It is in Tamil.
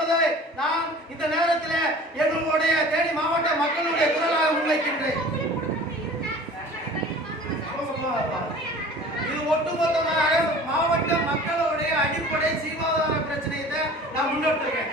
என்பதை நான் இந்த நேரத்தில் எங்களுடைய தேனி மாவட்ட மக்களுடைய குரலாக முன்வைக்கின்றேன். இது ஒட்டுமொத்தமாக மாவட்ட மக்களுடைய அடிப்படை ஜீவாதார பிரச்சனையை நான் முன்னெடுத்துருக்கேன்.